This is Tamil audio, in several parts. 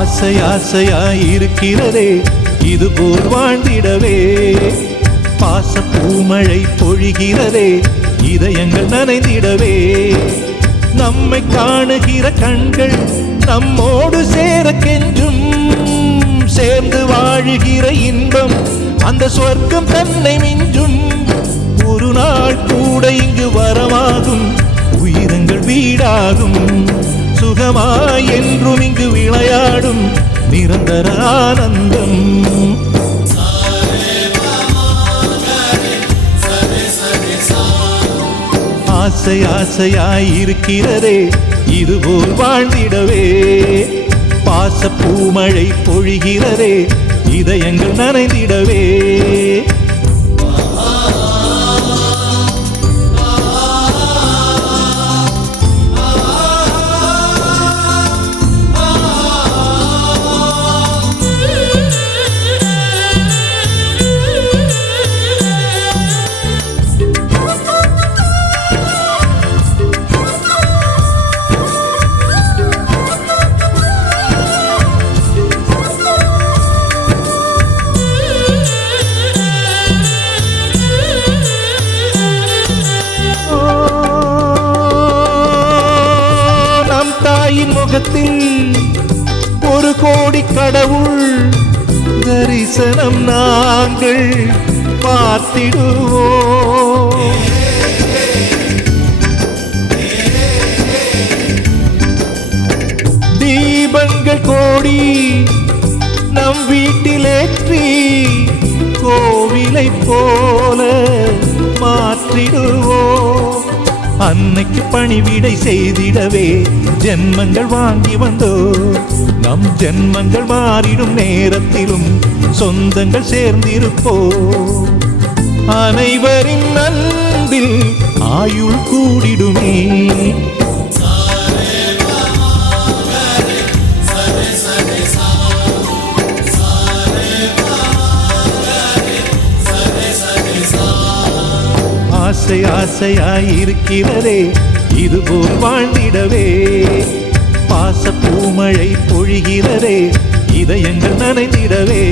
ஆசை ஆசையாயிருக்கிறதே இதுபோல் வாழ்ந்திடவே. பாச பூமழை பொழிகிறதே இதயங்கள் நனைந்திடவே. நம்மை காணுகிற கண்கள் நம்மோடு சேர கெஞ்சும். சேர்ந்து வாழுகிற இன்பம் அந்த சொர்க்கம் தன்னை மிஞ்சும். ஒரு நாள் கூட இங்கு வரமாகும், உயிரங்கள் வீடாகும். சுகமாய் என்றும் இங்கு விளையாடும் நிரந்தர ஆனந்தம். ஆசை ஆசையாயிருக்கிறதே இதுபோல் வாழ்ந்திடவே. பாச பூமழை பொழிகிறதே இதயங்கள் நனைந்திடவே. முகத்தில் ஒரு கோடி கடவுள் தரிசனம் நாங்கள் பார்த்திடுவோம். தீபங்கள் கோடி நம் வீட்டிலேற்றி கோவிலை போல மாற்றிடுவோம். அன்னைக்கு பணிவிடை செய்திடவே ஜென்மங்கள் வாங்கி வந்தோ. நம் ஜென்மங்கள் மாறிடும் நேரத்திலும் சொந்தங்கள் சேர்ந்திருப்போ. அனைவரின் அன்பில் ஆயுள் கூடிடுமே. ஆசை ஆசையாயிருக்கிறதே இதுபோல் வாழ்ந்திடவே. பாச பூமழை பொழிகிறதே இதயங்கள் நனைந்திடவே.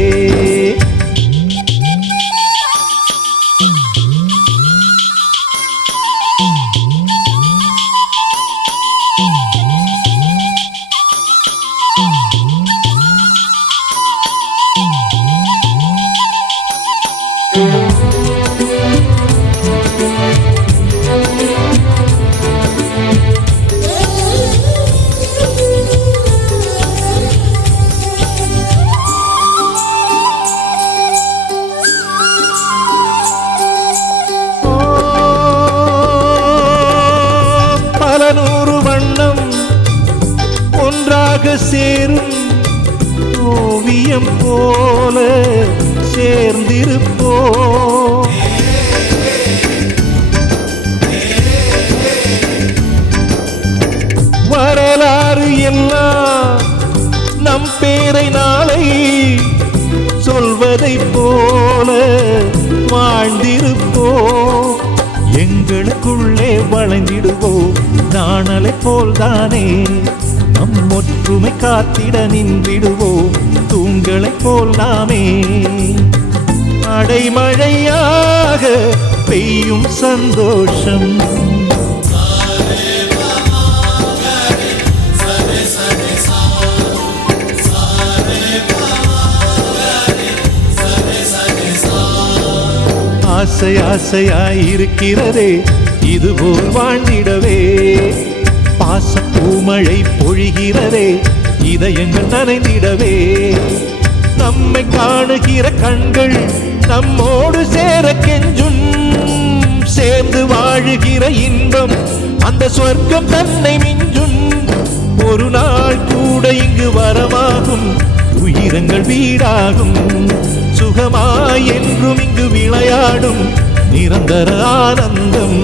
நூறு வண்ணம் ஒன்றாக சேரும் ஓவியம் போல சேர்ந்திருப்போ. வரலாறு எல்லாம் நம் பேரை நாளை சொல்வதை போல வாழ்ந்திருப்போ. எங்களுக்குள்ளே வளைந்திடுவோம் நாணலை போல்தானே. நம் ஒற்றுமை காத்திட நின்றிடுவோம் தூண்களை போல் நாமே. அடைமழையாக பெய்யும் சந்தோஷம். ஆசை ஆசையாயிருக்கிறதே இதுபோல் வாழ்ந்திடவே. பாச பூமழை பொழிகிறதே இதயங்கள் நனைந்திடவே. நம்மை காணுகிற கண்கள் நம்மோடு சேர கெஞ்சும். சேர்ந்து வாழுகிற இன்பம் அந்த சொர்க்கம் தன்னை மிஞ்சும். ஒரு நாள் கூட இங்கு வரமாகும், உயிரங்கள் வீடாகும். சுகமாய் என்றும் இங்கு விளையாடும் நிரந்தர ஆனந்தம்.